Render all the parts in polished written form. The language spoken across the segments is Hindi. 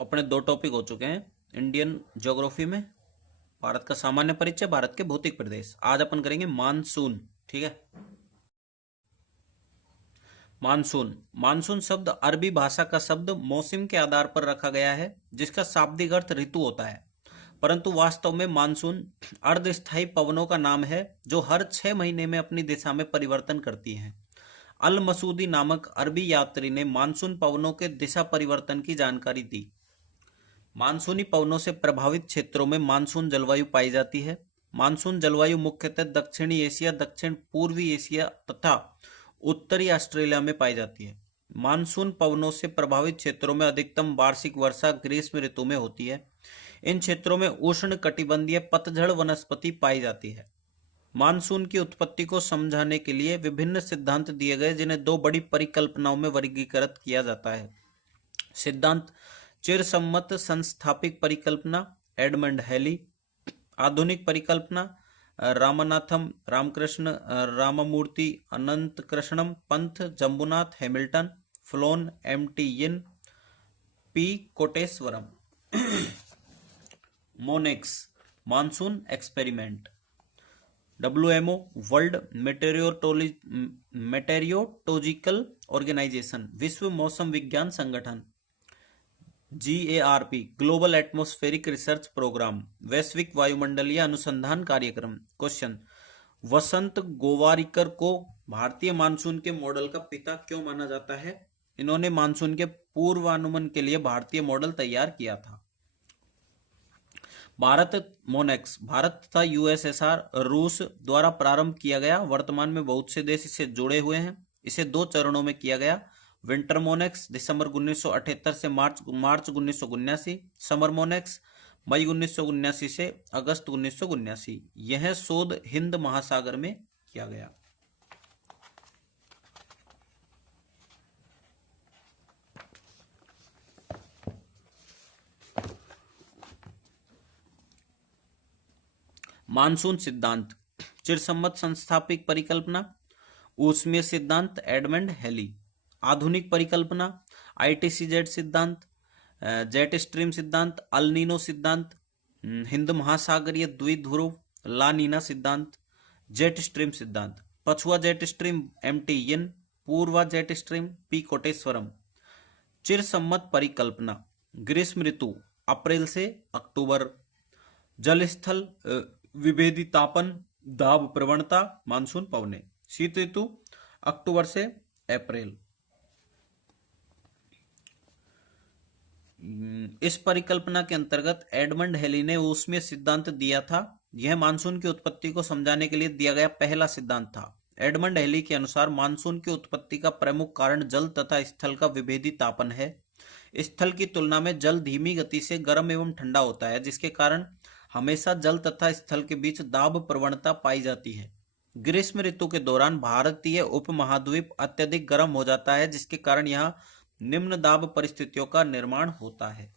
अपने दो टॉपिक हो चुके हैं इंडियन ज्योग्राफी में, भारत का सामान्य परिचय, भारत के भौतिक प्रदेश। आज अपन करेंगे मानसून। ठीक है। मानसून मानसून शब्द अरबी भाषा का शब्द मौसम के आधार पर रखा गया है, जिसका शाब्दिक अर्थ ऋतु होता है। परंतु वास्तव में मानसून अर्धस्थायी पवनों का नाम है जो हर 6 महीने में अपनी दिशा में परिवर्तन करती हैं। अल मसूदी नामक अरबी यात्री ने मानसून पवनों के दिशा परिवर्तन की जानकारी दी। मानसूनी पवनों से प्रभावित क्षेत्रों में मानसून जलवायु पाई जाती है। मानसून जलवायु मुख्यतः दक्षिणी एशिया, दक्षिण पूर्वी एशिया तथा उत्तरी ऑस्ट्रेलिया में पाई जाती है। मानसून पवनों से प्रभावित क्षेत्रों में अधिकतम वार्षिक वर्षा ग्रीष्म ऋतु में होती है। इन क्षेत्रों में उष्ण कटिबंधीय पतझड़ वनस्पति पाई जाती है। मानसून की उत्पत्ति को समझाने के लिए विभिन्न सिद्धांत दिए गए, जिन्हें दो बड़ी परिकल्पनाओं में वर्गीकृत किया जाता है। सिद्धांत चिरसम्मत संस्थापिक परिकल्पना एडमंड हैली, आधुनिक परिकल्पना रामनाथम Ramakrishna Ramamurthy Ananthakrishnan Pant Jambunathan Hamilton Flohn M T. Yin P Koteswaram. MONEX monsoon experiment. WMO world meteorological organization विश्व मौसम विज्ञान संगठन। GARP global atmospheric research programme वैश्विक वायुमंडलीय अनुसंधान कार्यक्रम। क्वेश्चन, वसंत गोवारिकर को भारतीय मानसून के मॉडल का पिता क्यों माना जाता है? इन्होंने मानसून के पूर्वानुमान के लिए भारतीय मॉडल तैयार किया था। भारत मोनेक्स भारत तथा USSR रूस द्वारा प्रारंभ किया गया। वर्तमान में बहुत से देश इससे जुड़े हुए हैं। इसे 2 चरणों में किया गया। विंटर मोनेक्स दिसंबर 1978 से मार्च 1979, समर मोनेक्स मई 1979 से अगस्त 1979। यह शोध हिंद महासागर में किया गया। मानसून सिद्धांत चिरसम्मत संस्थापिक परिकल्पना ऊष्मीय सिद्धांत एडमंड हैली, आधुनिक परिकल्पना ITCZ सिद्धांत, जेट स्ट्रीम सिद्धांत, अल नीनो सिद्धांत, हिंद महासागरीय द्विध्रुव ला नीना सिद्धांत, जेट स्ट्रीम सिद्धांत, पछुआ जेट स्ट्रीम M.T. यिन, पूर्वा जेट स्ट्रीम P कोटेश्वरम। चिरसम्मत परिकल्पना ग्रीष्म ऋतु अप्रैल से अक्टूबर, जल स्थल विभेदी तापन दाब प्रवणता मानसून पवने। शीत ऋतु अक्टूबर से अप्रैल। इस परिकल्पना के अंतर्गत एडमंड हैली ने ऊष्मीय सिद्धांत दिया था। यह मानसून की उत्पत्ति को समझाने के लिए दिया गया पहला सिद्धांत था। एडमंड हैली के अनुसार मानसून की उत्पत्ति का प्रमुख कारण जल तथा स्थल का विभेदी तापन है। स्थल की तुलना में जल धीमी गति से गर्म एवं ठंडा होता है, जिसके कारण हमेशा जल तथा स्थल के बीच दाब प्रवणता पाई जाती है। ग्रीष्म ऋतु के दौरान भारतीय उपमहाद्वीप अत्यधिक गर्म हो जाता है, जिसके कारण यहाँ निम्न दाब परिस्थितियों का निर्माण होता है।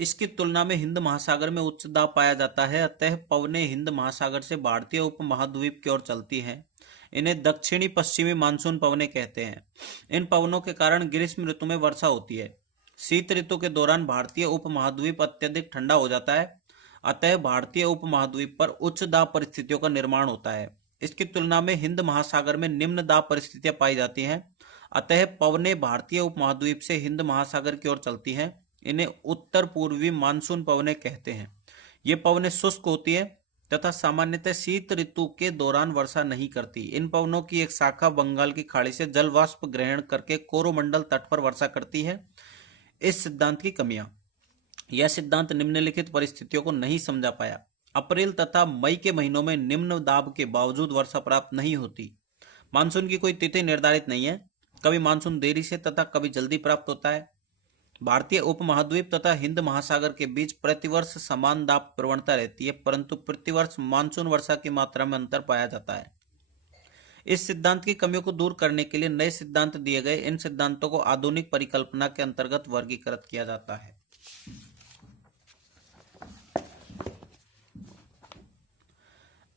इसकी तुलना में हिंद महासागर में उच्च दाब पाया जाता है, अतः पवनें हिंद महासागर से भारतीय उपमहाद्वीप की ओर चलती हैं। इन्हें दक्षिणी पश्चिमी मानसून पवनें कहते हैं। इन पवनों के कारण ग्रीष्म ऋतु में वर्षा होती है। शीत ऋतु के दौरान भारतीय उपमहाद्वीप अत्यधिक ठंडा हो जाता है, अतः भारतीय उपमहाद्वीप पर उच्च दाब परिस्थितियों का निर्माण होता है। इसकी तुलना में हिंद महासागर में निम्न दाब परिस्थितियां पाई जाती हैं, अतः पवनें भारतीय उपमहाद्वीप से हिंद महासागर की ओर चलती हैं। इन्हें उत्तर पूर्वी मानसून पवनें कहते हैं। ये पवनें शुष्क होती है तथा सामान्यतः शीत ऋतु के दौरान वर्षा नहीं करती। इन पवनों की एक शाखा बंगाल की खाड़ी से जल वाष्प ग्रहण करके कोरोमंडल तट पर वर्षा करती है। इस सिद्धांत की कमियां, यह सिद्धांत निम्नलिखित परिस्थितियों को नहीं समझा पाया। अप्रैल तथा मई के महीनों में निम्न दाब के बावजूद वर्षा प्राप्त नहीं होती। मानसून की कोई तिथि निर्धारित नहीं है। कभी मानसून देरी से तथा कभी जल्दी प्राप्त होता है। भारतीय उपमहाद्वीप तथा हिंद महासागर के बीच प्रतिवर्ष समान दाब प्रवणता रहती है, परंतु प्रतिवर्ष मानसून वर्षा की मात्रा में अंतर पाया जाता है। इस सिद्धांत की कमियों को दूर करने के लिए नए सिद्धांत दिए गए। इन सिद्धांतों को आधुनिक परिकल्पना के अंतर्गत वर्गीकृत किया जाता है।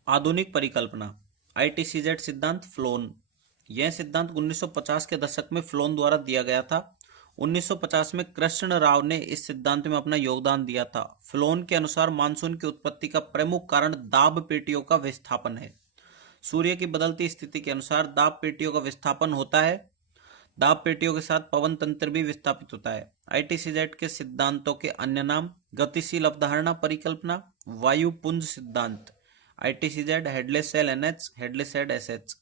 आधुनिक परिकल्पना ITCZ सिद्धांत फ्लोन यह सिद्धांत 1950 के दशक में फ्लोन द्वारा दिया गया था। 1950 में कृष्ण राव ने इस सिद्धांत में अपना योगदान दिया था। फ्लोन के अनुसार मानसून की उत्पत्ति का प्रमुख कारण दाब पेटियों का विस्थापन है। सूर्य की बदलती स्थिति के अनुसार दाब पेटियों का विस्थापन होता है। दाब पेटियों के साथ पवन तंत्र भी विस्थापित होता है। आईटीसीजेड के सिद्धांतों के अन्य नाम: गतिशील अवधारणा परिकल्पना, वायुपुंज सिद्धांत, ITCZ, headless cell NH, headless head SH,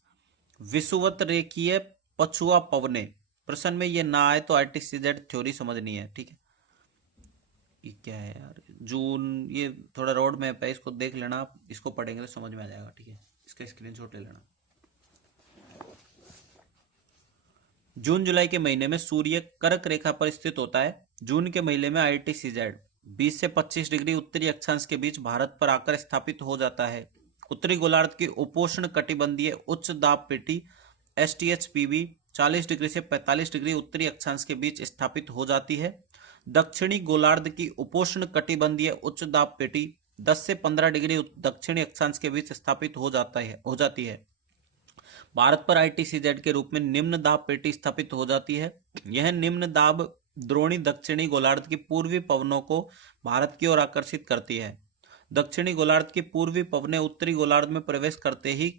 विषुवत रेखीय पछुआ पवने। प्रश्न में ये ना आए तो आईटीसीजेड थ्योरी समझनी है, ठीक है। ये क्या है यार, जून, ये थोड़ा रोड मैप है, इसको देख लेना आप, इसको पढ़ेंगे तो समझ में आ जाएगा, ठीक है। इसका स्क्रीनशॉट ले लेना। जून जुलाई के महीने में सूर्य कर्क रेखा पर स्थित होता है। जून के महीने में आईटीसीजेड 20 से 25 डिग्री उत्तरी अक्षांश के बीच भारत पर आकर स्थापित हो जाता है। उत्तरी गोलार्ध की उपोष्ण कटिबंधीय उच्च दाब पेटी STHPB 40 डिग्री से 45 डिग्री उत्तरी अक्षांश के बीच स्थापित हो जाती है। दक्षिणी गोलार्ध की उपोष्ण कटिबंधीय उच्च दाब पेटी 10 से 15 डिग्री दक्षिणी अक्षांश के बीच स्थापित हो जाती है। भारत पर आईटीसीजेड के रूप में निम्न दाब पेटी स्थापित हो जाती है। यह निम्न दाब द्रोणी दक्षिणी गोलार्ध की पूर्वी पवनों को भारत की ओर आकर्षित करती है। दक्षिणी गोलार्ध की पूर्वी पवनें उत्तरी गोलार्ध में प्रवेश करते ही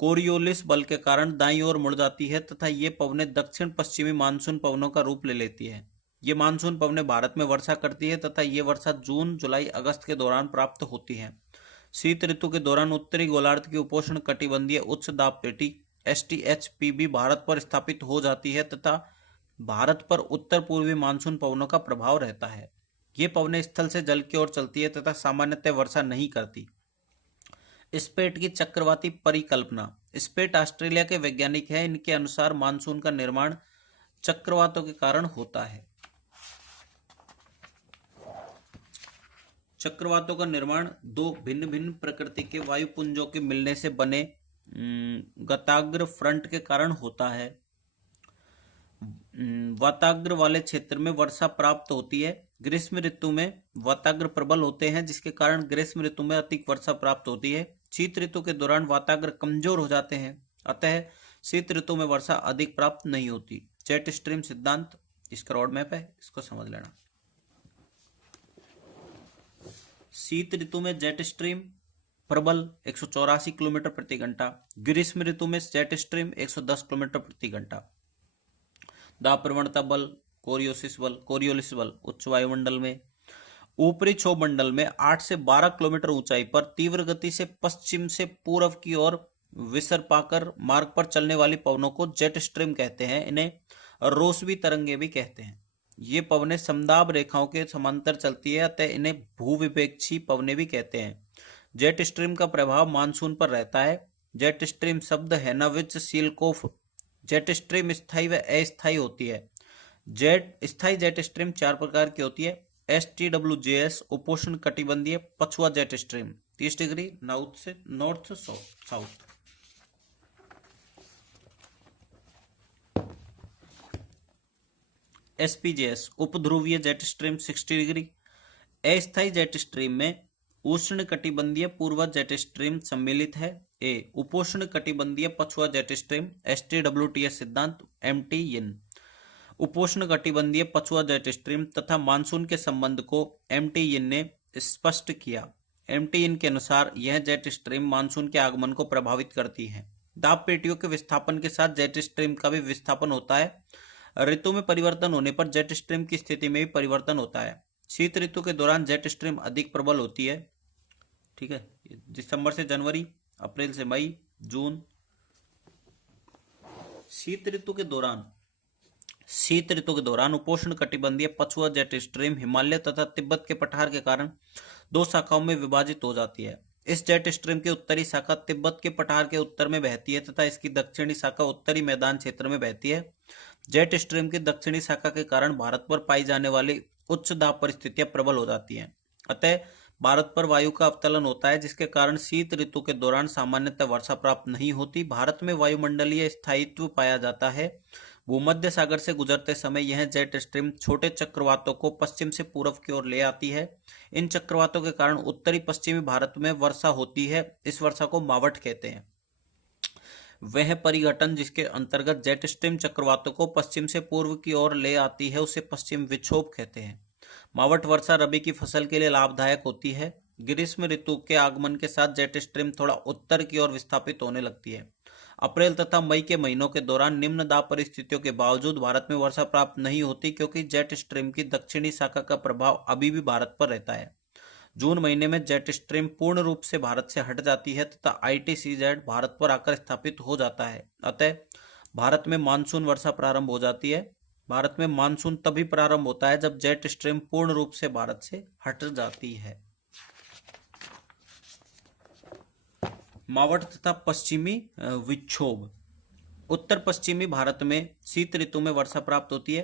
कोरियोलिस बल के कारण दाईं ओर मुड़ जाती है तथा ये पवनें दक्षिण पश्चिमी मानसून पवनों का रूप ले लेती है। ये मानसून पवनें भारत में वर्षा करती है तथा ये वर्षा जून, जुलाई, अगस्त के दौरान प्राप्त होती है। शीत ऋतु के दौरान उत्तरी गोलार्ध की उपोष्ण कटिबंधीय उच्च दाब पेटी STHPB भारत पर स्थापित हो जाती है तथा भारत पर उत्तर पूर्वी मानसून पवनों का प्रभाव रहता है। ये पवनें स्थल से जल की ओर चलती है तथा सामान्यतः वर्षा नहीं करती। स्पेट की चक्रवाती परिकल्पना। स्पेट ऑस्ट्रेलिया के वैज्ञानिक हैं। इनके अनुसार मानसून का निर्माण चक्रवातों के कारण होता है। चक्रवातों का निर्माण दो भिन्न भिन्न प्रकृति के वायुपुंजों के मिलने से बने गताग्र फ्रंट के कारण होता है। वाताग्र वाले क्षेत्र में वर्षा प्राप्त होती है। ग्रीष्म ऋतु में वाताग्र प्रबल होते हैं जिसके कारण ग्रीष्म ऋतु में अधिक वर्षा प्राप्त होती है। शीत ऋतु के दौरान वाताग्र कमजोर हो जाते हैं, अतः शीत ऋतु में वर्षा अधिक प्राप्त नहीं होती। जेट स्ट्रीम सिद्धांत, इसका रोड मैप है, इसको समझ लेना। शीत ऋतु में जेट स्ट्रीम प्रबल 184 किलोमीटर प्रति घंटा। ग्रीष्म ऋतु में जेट स्ट्रीम 110 किलोमीटर प्रति घंटा। दाब प्रवणता बल, कोरियोलिस बल उच्च वायुमंडल में। ऊपरी क्षोभ मंडल में 8 से 12 किलोमीटर ऊंचाई पर तीव्र गति से पश्चिम से पूर्व की ओर विसर्पाकर मार्ग पर चलने वाली पवनों को जेट स्ट्रीम कहते हैं। इन्हें रोसबी तरंगे भी कहते हैं। ये पवनें समदाब रेखाओं के समांतर चलती है, अतः इन्हें भूविपेक्षी पवनें भी कहते हैं। जेट स्ट्रीम का प्रभाव मानसून पर रहता है। जेट स्ट्रीम शब्द हैनाविच सीलकोफ। जेट स्ट्रीम स्थायी व अस्थायी होती है। स्थायी जेट स्ट्रीम 4 प्रकार की होती है। STWJS उपोष्ण कटिबंधीय पछुआ jet stream 30 degree north south. SPJS उपध्रुवीय जेट स्ट्रीम 60 डिग्री। अस्थायी जेट स्ट्रीम में उष्ण कटिबंधीय पूर्व जेट स्ट्रीम सम्मिलित है। उपोष्ण कटिबंधीय पछुआ जेट स्ट्रीम STWTS सिद्धांत MTN। उपोष्ण कटिबंधीय पछुआ जेट स्ट्रीम तथा मानसून के संबंध को MTN ने स्पष्ट किया। MTN के अनुसार यह जेट स्ट्रीम मानसून के आगमन को प्रभावित करती है। दाब पेटियों के विस्थापन के साथ जेट स्ट्रीम का भी विस्थापन होता है। ऋतु में परिवर्तन होने पर जेट स्ट्रीम की स्थिति में भी परिवर्तन होता है। शीत ऋतु के दौरान जेट स्ट्रीम अधिक प्रबल होती है, ठीक है। दिसंबर से जनवरी, अप्रैल से मई, जून। शीत ऋतु के दौरान उपोष्ण कटिबंधीय पछुआ जेट स्ट्रीम हिमालय तथा तिब्बत के पठार के कारण 2 शाखाओं में विभाजित हो जाती है। इस जेट स्ट्रीम की उत्तरी शाखा तिब्बत के पठार के उत्तर में बहती है तथा इसकी दक्षिणी शाखा उत्तरी मैदान क्षेत्र में बहती है। जेट स्ट्रीम की दक्षिणी शाखा के कारण भारत पर पाई जाने वाली उच्च दाब परिस्थितियां प्रबल हो जाती हैं, अतः भारत पर वायु का अवतलन होता है जिसके कारण शीत ऋतु के दौरान सामान्यतः वर्षा प्राप्त नहीं होती। भारत में वायुमंडलीय स्थायित्व पाया जाता है। भूमध्य सागर से गुजरते समय यह जेट स्ट्रीम छोटे चक्रवातों को पश्चिम से पूर्व की ओर ले आती है। इन चक्रवातों के कारण उत्तरी पश्चिमी भारत में वर्षा होती है। इस वर्षा को मावठ कहते हैं। वह परिघटन जिसके अंतर्गत जेट स्ट्रीम चक्रवातों को पश्चिम से पूर्व की ओर ले आती है उसे पश्चिम विक्षोभ कहते हैं। मावठ वर्षा रबी की फसल के लिए लाभदायक होती है। ग्रीष्म ऋतु के आगमन के साथ जेट स्ट्रीम थोड़ा उत्तर की ओर विस्थापित होने लगती है। अप्रैल तथा मई के महीनों के दौरान निम्न दाब परिस्थितियों के बावजूद भारत में वर्षा प्राप्त नहीं होती, क्योंकि जेट स्ट्रीम की दक्षिणी शाखा का प्रभाव अभी भी भारत पर रहता है। जून महीने में जेट स्ट्रीम पूर्ण रूप से भारत से हट जाती है तथा ITCZ भारत पर आकर स्थापित हो जाता है। अतः भारत में मानसून वर्षा प्रारंभ हो जाती है। भारत में मानसून तभी प्रारंभ होता है जब जेट स्ट्रीम पूर्ण रूप से भारत से हट जाती है। मावठ तथा पश्चिमी विक्षोभ। उत्तर पश्चिमी भारत में शीत ऋतु में वर्षा प्राप्त होती है।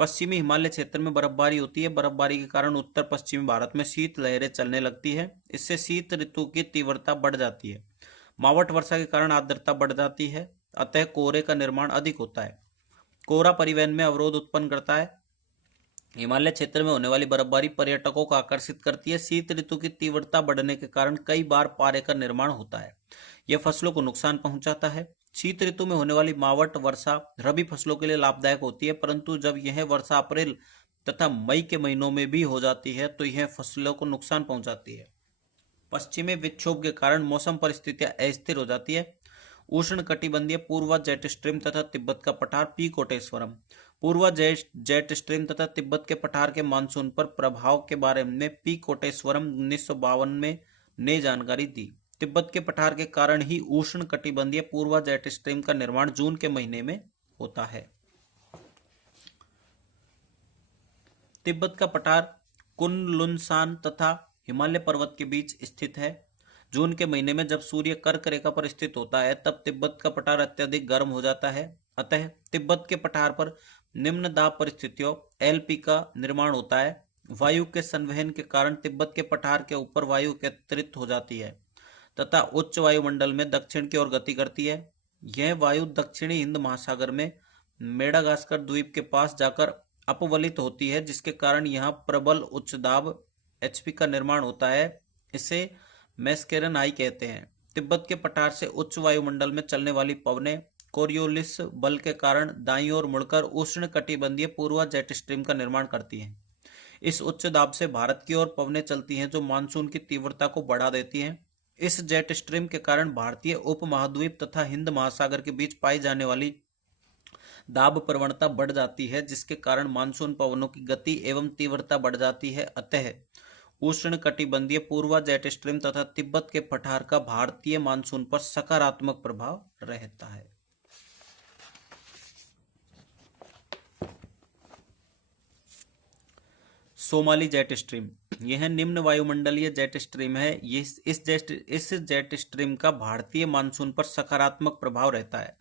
पश्चिमी हिमालय क्षेत्र में बर्फबारी होती है। बर्फबारी के कारण उत्तर पश्चिमी भारत में शीत लहरें चलने लगती है। इससे शीत ऋतु की तीव्रता बढ़ जाती है। मावठ वर्षा के कारण आर्द्रता बढ़ जाती है, अतः कोहरे का निर्माण अधिक होता है। कोहरा परिवहन में अवरोध उत्पन्न करता है। हिमालय क्षेत्र में होने वाली बर्फबारी पर्यटकों को आकर्षित करती है। शीत ऋतु की तीव्रता बढ़ने के कारण कई बार पारे का निर्माण होता है। यह फसलों को नुकसान पहुंचाता है। शीत ऋतु में होने वाली मावठ वर्षा रबी फसलों के लिए लाभदायक होती है, परंतु जब यह वर्षा अप्रैल तथा मई के महीनों में भी हो जाती है तो यह फसलों को नुकसान पहुंचाती है। पश्चिमी विक्षोभ के कारण मौसम परिस्थितियां अस्थिर हो जाती है। उष्ण कटिबंधीय पूर्वा जेट स्ट्रीम तथा तिब्बत का पठार पी कोटेश्वरम। पूर्वा जेट स्ट्रीम तथा तिब्बत के पठार के मानसून पर प्रभाव के बारे में पी कोटेश्वरम 1952 में ने जानकारी दी। तिब्बत के पठार के कारण ही उष्ण कटिबंधीय पूर्वा जेट स्ट्रीम का निर्माण जून के महीने में होता है। तिब्बत का पठार कुनलुनसान तथा हिमालय पर्वत के बीच स्थित है। जून के महीने में जब सूर्य कर्क रेखा पर स्थित होता है तब तिब्बत का पठार अत्यधिक गर्म हो जाता है। अतः तिब्बत के पठार पर निम्न दाब परिस्थितियों LP का निर्माण होता है। वायु के संवहन के कारण तिब्बत के पठार के ऊपर वायु एकत्रित हो जाती है तथा उच्च वायुमंडल में दक्षिण की ओर गति करती है। यह वायु दक्षिणी हिंद महासागर में मेडागास्कर द्वीप के पास जाकर अपवलित होती है, जिसके कारण यहाँ प्रबल उच्च दाब HP का निर्माण होता है। इसे मैस्केरन आई कहते हैं। तिब्बत के पठार से उच्च वायुमंडल में चलने वाली पवनें कोरियोलिस बल के कारण दाईं ओर मुड़कर उष्ण कटिबंधीय पूर्वा जेट स्ट्रीम का निर्माण करती हैं। इस उच्च दाब से भारत की ओर पवनें चलती हैं जो मानसून की तीव्रता को बढ़ा देती हैं। इस जेट स्ट्रीम के कारण भारतीय उपमहाद्वीप तथा हिंद महासागर के बीच पाई जाने वाली दाब प्रवणता बढ़ जाती है, जिसके कारण मानसून पवनों की गति एवं तीव्रता बढ़ जाती है। अतः उष्ण कटिबंधीय पूर्वा जेट स्ट्रीम तथा तिब्बत के पठार का भारतीय मानसून पर सकारात्मक प्रभाव रहता है। Somali jet stream. यह निम्न वायुमंडलीय जेट स्ट्रीम है। इस जेट स्ट्रीम का भारतीय मानसून पर सकारात्मक प्रभाव रहता है।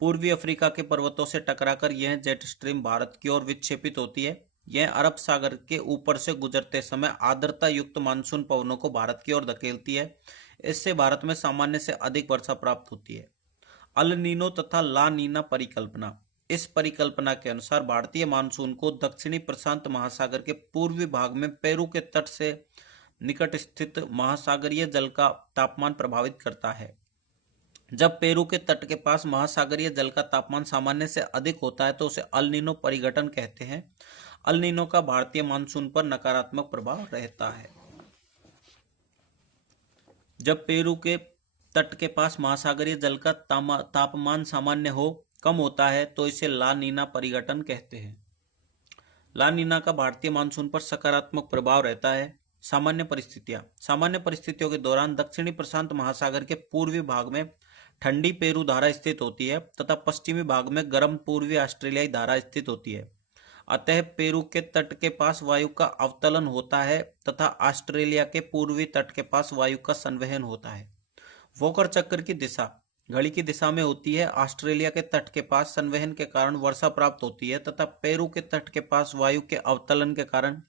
पूर्वी अफ्रीका के पर्वतों से टकराकर यह जेट स्ट्रीम भारत की ओर विक्षेपित होती है। यह अरब सागर के ऊपर से गुजरते समय आर्द्रता युक्त मानसून पवनों को भारत की ओर धकेलती है। इससे भारत में सामान्य से अधिक वर्षा प्राप्त होती है। अल नीनो तथा ला नीना परिकल्पना। इस परिकल्पना के अनुसार भारतीय मानसून को दक्षिणी प्रशांत महासागर के पूर्वी भाग में पेरू के तट से निकट स्थित महासागरीय जल का तापमान प्रभावित करता है। जब पेरू के तट के पास महासागरीय जल का तापमान सामान्य से अधिक होता है तो उसे अल नीनो परिघटन कहते हैं। अल नीनो का भारतीय मानसून पर नकारात्मक प्रभाव रहता है। जब पेरू के तट के पास महासागरीय जल का तापमान सामान्य कम होता है तो इसे ला नीना परिघटन कहते हैं। ला नीना का भारतीय मानसून पर सकारात्मक प्रभाव रहता है। सामान्य परिस्थितियों के दौरान दक्षिणी प्रशांत महासागर के पूर्वी भाग में ठंडी पेरू धारा स्थित होती है तथा पश्चिमी भाग में गर्म पूर्वी ऑस्ट्रेलियाई धारा स्थित होती है। अतः पेरू के तट के पास वायु का अवतलन होता है तथा ऑस्ट्रेलिया के पूर्वी तट के पास वायु का संवहन होता है। वोकर चक्र की दिशा घड़ी की दिशा में होती है। ऑस्ट्रेलिया के तट के पास संवहन के कारण वर्षा प्राप्त होती है तथा पेरू के तट के पास वायु के अवतलन के कारण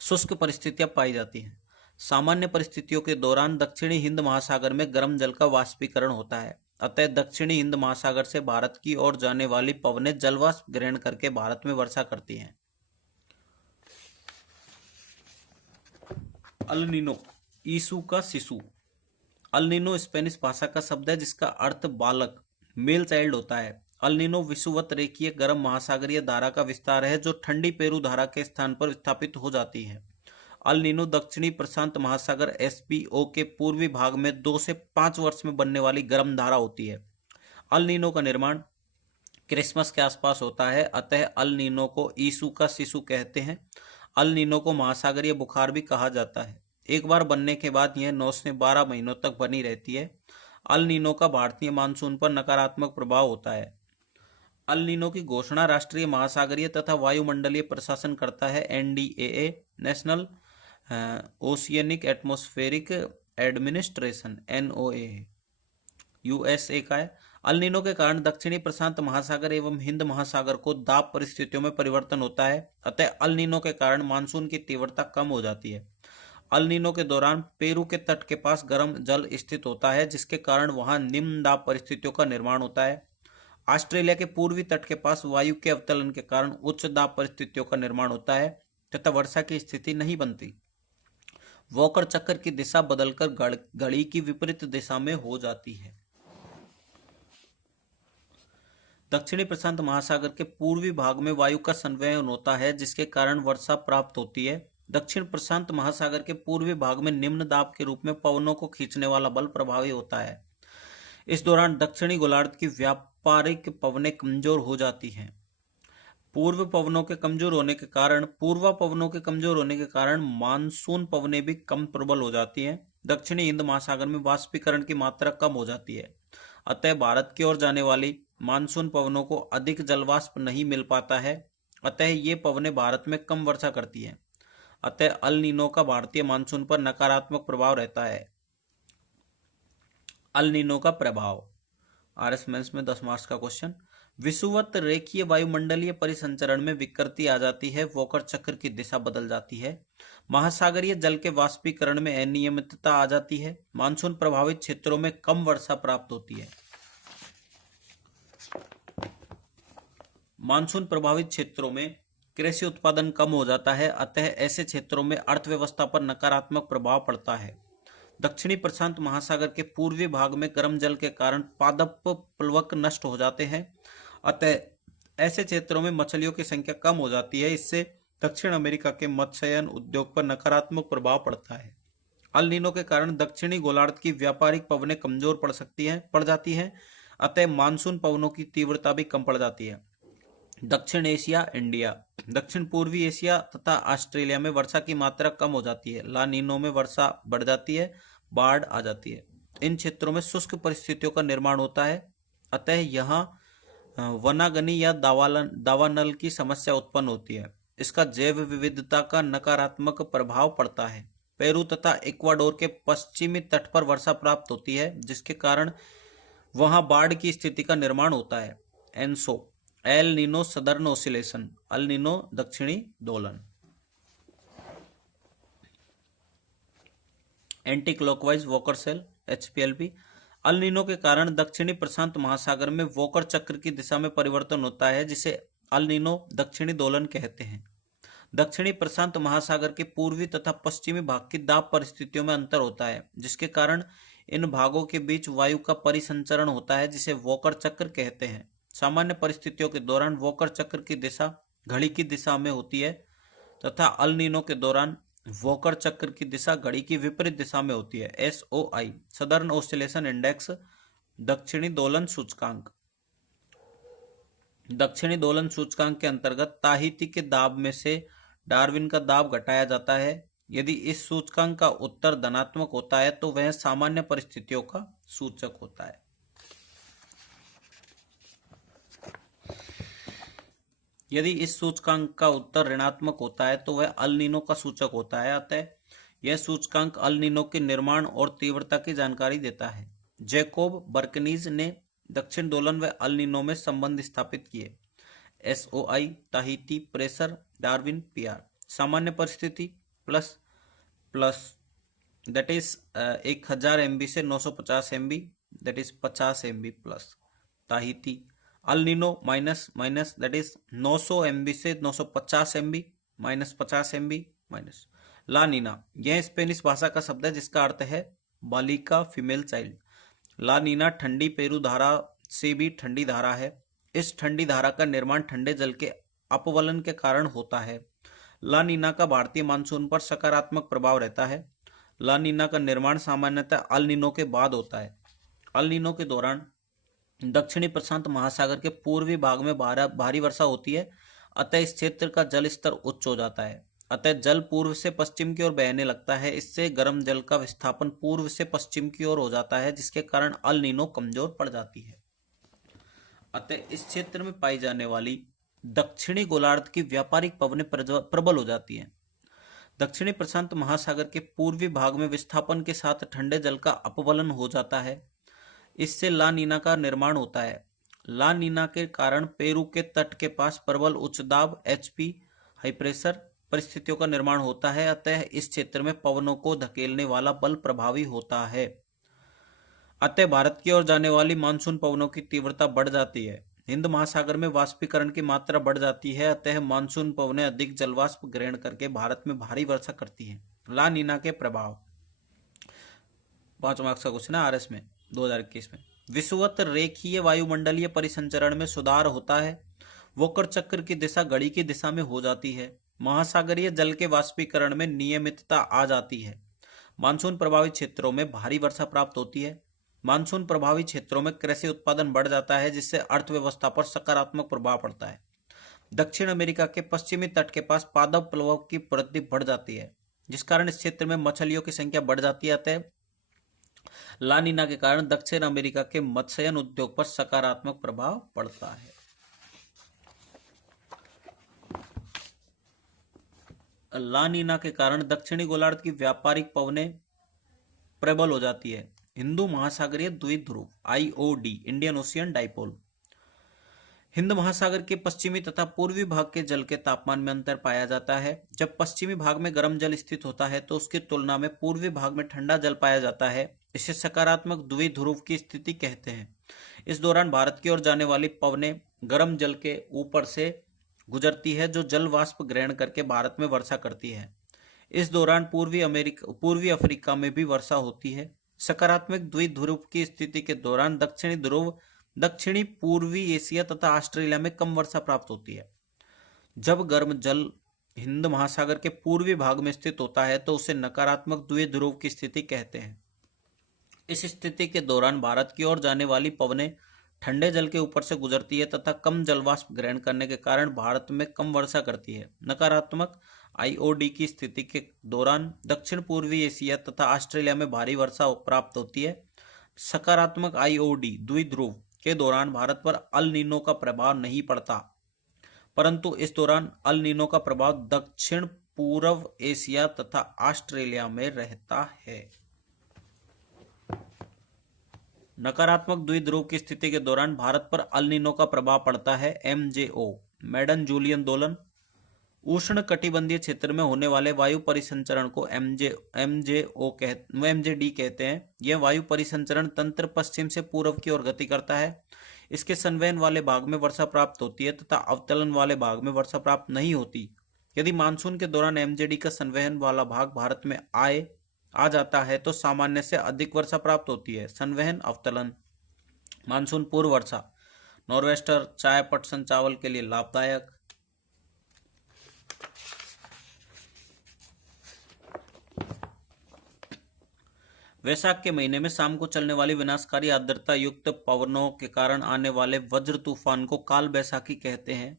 शुष्क परिस्थितियां पाई जाती हैं। सामान्य परिस्थितियों के दौरान दक्षिणी हिंद महासागर में गर्म जल का वाष्पीकरण होता है। अतः दक्षिणी हिंद महासागर से भारत की ओर जाने वाली पवनें जलवाष्प ग्रहण करके भारत में वर्षा करती हैं। अल नीनो ईसू का शिशु। अल नीनो स्पेनिश भाषा का शब्द है जिसका अर्थ बालक, मेल चाइल्ड होता है। अल नीनो विषुवत रेखीय गर्म महासागरीय धारा का विस्तार है जो ठंडी पेरू धारा के स्थान पर स्थापित हो जाती है। अल नीनो दक्षिणी प्रशांत महासागर एसपीओ के पूर्वी भाग में 2 से 5 वर्ष में बनने वाली गर्म धारा होती है। अल नीनो का निर्माण क्रिसमस के आसपास होता है, अतः अल नीनो को यीशु का शिशु कहते हैं। अल नीनो को महासागरीय बुखार भी कहा जाता है। एक बार बनने के बाद यह 9 से 12 महीनों तक बनी रहती है। अल नीनो का भारतीय मानसून पर नकारात्मक प्रभाव होता है। अल नीनो की घोषणा राष्ट्रीय महासागरीय तथा वायुमंडलीय प्रशासन करता है, NDAA, national oceanic atmospheric administration, NOAA, USA का है। अल नीनो के कारण दक्षिणी प्रशांत महासागर एवं हिंद महासागर को दाब परिस्थितियों में परिवर्तन होता है, अतः अल नीनो के कारण मानसून की तीव्रता कम हो जाती है। अल नीनो के दौरान पेरू के तट के पास गर्म जल स्थित होता है जिसके कारण वहां निम्न दाब परिस्थितियों का निर्माण होता है। ऑस्ट्रेलिया के पूर्वी तट के पास वायु के अवतलन के कारण उच्च दाब परिस्थितियों का निर्माण होता है तथा वर्षा की स्थिति नहीं बनती। वॉकर चक्र की दिशा बदलकर घड़ी की विपरीत दिशा में हो जाती है। दक्षिणी प्रशांत महासागर के पूर्वी भाग में वायु का संवहन होता है जिसके कारण वर्षा प्राप्त होती है। दक्षिण प्रशांत महासागर के पूर्वी भाग में निम्न दाब के रूप में पवनों को खींचने वाला बल प्रभावी होता है। इस दौरान दक्षिणी गोलार्ध की व्यापारिक पवनें कमजोर हो जाती हैं। पूर्वा पवनों के कमजोर होने के कारण मानसून पवनें भी कम प्रबल हो जाती हैं। दक्षिणी हिंद महासागर में वाष्पीकरण की मात्रा कम हो जाती है, अतः भारत की ओर जाने वाली मानसून पवनों को अधिक जलवाष्प नहीं मिल पाता है, अतः ये पवनें भारत में कम वर्षा करती हैं। अतः अल नीनो का भारतीय मानसून पर नकारात्मक प्रभाव रहता है। अल नीनो का प्रभाव, आरएस मेंस में 10 मार्क्स का क्वेश्चन। विषुवत रेखीय वायुमंडलीय परिसंचरण में विकृति आ जाती है, वॉकर चक्र की दिशा बदल जाती है, महासागरीय जल के वाष्पीकरण में अनियमितता आ जाती है, मानसून प्रभावित क्षेत्रों में कम वर्षा प्राप्त होती है। मानसून प्रभावित क्षेत्रों में कृषि उत्पादन कम हो जाता है, अतः ऐसे क्षेत्रों में अर्थव्यवस्था पर नकारात्मक प्रभाव पड़ता है। दक्षिणी प्रशांत महासागर के पूर्वी भाग में गर्म जल के कारण पादप प्लवक नष्ट हो जाते हैं, अतः ऐसे क्षेत्रों में मछलियों की संख्या कम हो जाती है। इससे दक्षिण अमेरिका के मत्स्ययन उद्योग पर नकारात्मक प्रभाव पड़ता है। अल नीनो के कारण दक्षिणी गोलार्ध की व्यापारिक पवनें कमजोर पड़ जाती हैं, अतः मानसून पवनों की तीव्रता भी कम पड़ जाती है। दक्षिण एशिया, इंडिया, दक्षिण पूर्वी एशिया तथा ऑस्ट्रेलिया में वर्षा की मात्रा कम हो जाती है। ला नीनो में वर्षा बढ़ जाती है, बाढ़ आ जाती है। इन क्षेत्रों में शुष्क परिस्थितियों का निर्माण होता है, अतः यहाँ वनाग्नि या दावानल की समस्या उत्पन्न होती है। इसका जैव विविधता का नकारात्मक प्रभाव पड़ता है। पेरू तथा इक्वाडोर के पश्चिमी तट पर वर्षा प्राप्त होती है जिसके कारण वहां बाढ़ की स्थिति का निर्माण होता है। ENSO, El Nino southern oscillation, El Nino दक्षिणी दोलन। Anti clockwise Walker cell, HPLP. El Nino के कारण दक्षिणी प्रशांत महासागर में वॉकर चक्र की दिशा में परिवर्तन होता है जिसे अल नीनो दक्षिणी दोलन कहते हैं। दक्षिणी प्रशांत महासागर के पूर्वी तथा पश्चिमी भाग की दाब परिस्थितियों में अंतर होता है जिसके कारण इन भागों के बीच वायु का परिसंचरण होता है जिसे वॉकर चक्र कहते हैं। सामान्य परिस्थितियों के दौरान वॉकर चक्र की दिशा घड़ी की दिशा में होती है तथा अल नीनो के दौरान वॉकर चक्र की दिशा घड़ी की विपरीत दिशा में होती है। SOI, सदर्न ऑस्सिलेशन इंडेक्स, दक्षिणी दोलन सूचकांक। दक्षिणी दोलन सूचकांक के अंतर्गत ताहिती के दाब में से डार्विन का दाब घटाया जाता है। यदि इस सूचकांक का उत्तर धनात्मक होता है तो वह सामान्य परिस्थितियों का सूचक होता है। यदि इस सूचकांक का उत्तर ऋणात्मक होता है तो वह अल नीनो का सूचक होता है, अतः यह सूचकांक अल नीनो के निर्माण और तीव्रता की जानकारी देता है। जैकोब बर्कनीज ने दक्षिण दोलन व अल नीनो में संबंध स्थापित किए। SOI, Tahiti, pressure, Darwin, PR। सामान्य परिस्थिति प्लस दैट इज 1000 MB से 950 MB, that is 50 MB plus. Tahiti. El Nino minus that is 900 MB से 950 MB, माइनस 50 MB माइनस। ला नीना, यह स्पेनिश भाषा का शब्द है जिसका अर्थ है बालिका फीमेल चाइल्ड। ला नीना ठंडी पेरू धारा से भी ठंडी धारा है। इस ठंडी धारा का निर्माण ठंडे जल के अपवलन के कारण होता है। ला नीना का भारतीय मानसून पर सकारात्मक प्रभाव रहता है। ला नीना का निर्माण सामान्यतः अल नीनो के बाद होता है। अल नीनो के दौरान दक्षिणी प्रशांत महासागर के पूर्वी भाग में भारी वर्षा होती है, अतः इस क्षेत्र का जल स्तर उच्च हो जाता है। अतः जल पूर्व से पश्चिम की ओर बहने लगता है। इससे गर्म जल का विस्थापन पूर्व से पश्चिम की ओर हो जाता है, जिसके कारण अल नीनो कमजोर पड़ जाती है। अतः इस क्षेत्र में पाई जाने वाली दक्षिणी गोलार्ध की व्यापारिक पवनें प्रबल हो जाती हैं। दक्षिणी प्रशांत महासागर के पूर्वी भाग में विस्थापन के साथ ठंडे जल का अपवलन हो जाता है। इससे ला नीना का निर्माण होता है। ला नीना के कारण पेरू के तट के पास प्रबल उच्च दाब HP हाई प्रेशर परिस्थितियों का निर्माण होता है। अतः इस क्षेत्र में पवनों को धकेलने वाला बल प्रभावी होता है। अतः भारत की ओर जाने वाली मानसून पवनों की तीव्रता बढ़ जाती है। हिंद महासागर में वाष्पीकरण की मात्रा बढ़ जाती है। अतः मानसून पवनें अधिक जलवाष्प ग्रहण करके भारत में भारी वर्षा करती हैं। ला नीना के प्रभाव 5 मार्क्स का क्वेश्चन है RS में 2021 में। विषुवत रेखीय वायुमंडलीय परिसंचरण में सुधार होता है। वोकर चक्र की दिशा घड़ी की दिशा में हो जाती है। महासागरीय जल के वाष्पीकरण में नियमितता आ जाती है। मानसून प्रभावित क्षेत्रों में भारी वर्षा प्राप्त होती है। मानसून प्रभावित क्षेत्रों में कृषि उत्पादन बढ़ जाता है, जिससे अर्थव्यवस्था पर सकारात्मक प्रभाव पड़ता है। दक्षिण अमेरिका के पश्चिमी तट के पास पादप प्लवक की वृद्धि बढ़ जाती है, जिस कारण इस क्षेत्र में मछलियों की संख्या बढ़ जाती है। अतः ला नीना के कारण दक्षिण अमेरिका के मत्स्यन उद्योग पर सकारात्मक प्रभाव पड़ता है। ला नीना के कारण दक्षिणी गोलार्ध की व्यापारिक पवनें प्रबल हो जाती है। हिंदू महासागरीय द्विध्रुव IOD Indian ocean dipole. Hind महासागर के पश्चिमी तथा पूर्वी भाग के जल के तापमान में अंतर पाया जाता है। जब पश्चिमी भाग में गर्म जल स्थित होता है तो उसकी तुलना में पूर्वी भाग में ठंडा जल पाया जाता है। इसे सकारात्मक द्विध्रुव की स्थिति कहते हैं। इस दौरान भारत की ओर जाने वाली पवनें गर्म जल के ऊपर से गुजरती है, जो जल वाष्प ग्रहण करके भारत में वर्षा करती है। इस दौरान पूर्वी अफ्रीका में भी वर्षा होती है। सकारात्मक द्विध्रुव की स्थिति के दौरान दक्षिणी ध्रुव, दक्षिणी पूर्वी एशिया तथा ऑस्ट्रेलिया में कम वर्षा प्राप्त होती है। जब गर्म जल हिंद महासागर के पूर्वी भाग में स्थित होता है तो उसे नकारात्मक द्विध्रुव की स्थिति कहते हैं। इस स्थिति के दौरान भारत की ओर जाने वाली पवनें ठंडे जल के ऊपर से गुजरती है तथा कम जलवाष्प ग्रहण करने के कारण भारत में कम वर्षा करती है। नकारात्मक IOD की स्थिति के दौरान दक्षिण पूर्वी एशिया तथा ऑस्ट्रेलिया में भारी वर्षा प्राप्त होती है। सकारात्मक IOD द्विध्रुव के दौरान भारत पर अल नीनो का प्रभाव नहीं पड़ता, परंतु इस दौरान अल नीनो का प्रभाव दक्षिण पूर्व एशिया तथा ऑस्ट्रेलिया में रहता है। नकारात्मक द्विध्रुव की स्थिति के दौरान भारत पर अल नीनो का प्रभाव पड़ता है। MJO मैडन जूलियन दोलन। उष्ण कटिबंधीय क्षेत्र में होने वाले वायु परिसंचरण को MJD कहते हैं। यह वायु परिसंचरण तंत्र पश्चिम से पूर्व की ओर गति करता है। इसके संवहन वाले भाग में वर्षा प्राप्त होती है तथा अवतलन वाले भाग में वर्षा प्राप्त नहीं होती। यदि मानसून के दौरान MJD का संवहन वाला भाग भारत में आ जाता है तो सामान्य से अधिक वर्षा प्राप्त होती है। संवहन अवतलन। मानसून पूर्व वर्षा नॉर्वेस्टर, चाय पटसन चावल के लिए लाभदायक। वैशाख के महीने में शाम को चलने वाली विनाशकारी आर्द्रता युक्त पवनों के कारण आने वाले वज्र तूफान को काल बैसाखी कहते हैं।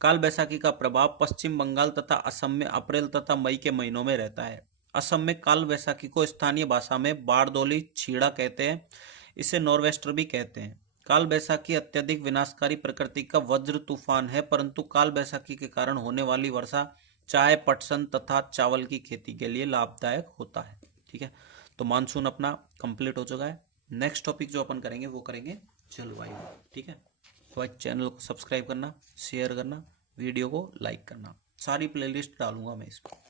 काल बैसाखी का प्रभाव पश्चिम बंगाल तथा असम में अप्रैल तथा मई के महीनों में रहता है। असम में काल बैसाखी को स्थानीय भाषा में बारदोली छीड़ा कहते हैं। इसे नॉर्वेस्टर भी कहते हैं। काल बैसाखी अत्यधिक विनाशकारी प्रकृति का वज्र तूफान है, परंतु काल बैसाखी के कारण होने वाली वर्षा चाय, पटसन तथा चावल की खेती के लिए लाभदायक होता है। ठीक है, तो मानसून अपना कंप्लीट हो चुका है। नेक्स्ट टॉपिक जो अपन करेंगे वो करेंगे जलवायु। ठीक है, तो चैनल को सब्सक्राइब करना, शेयर करना, वीडियो को लाइक करना। सारी प्लेलिस्ट डालूंगा मैं इसमें।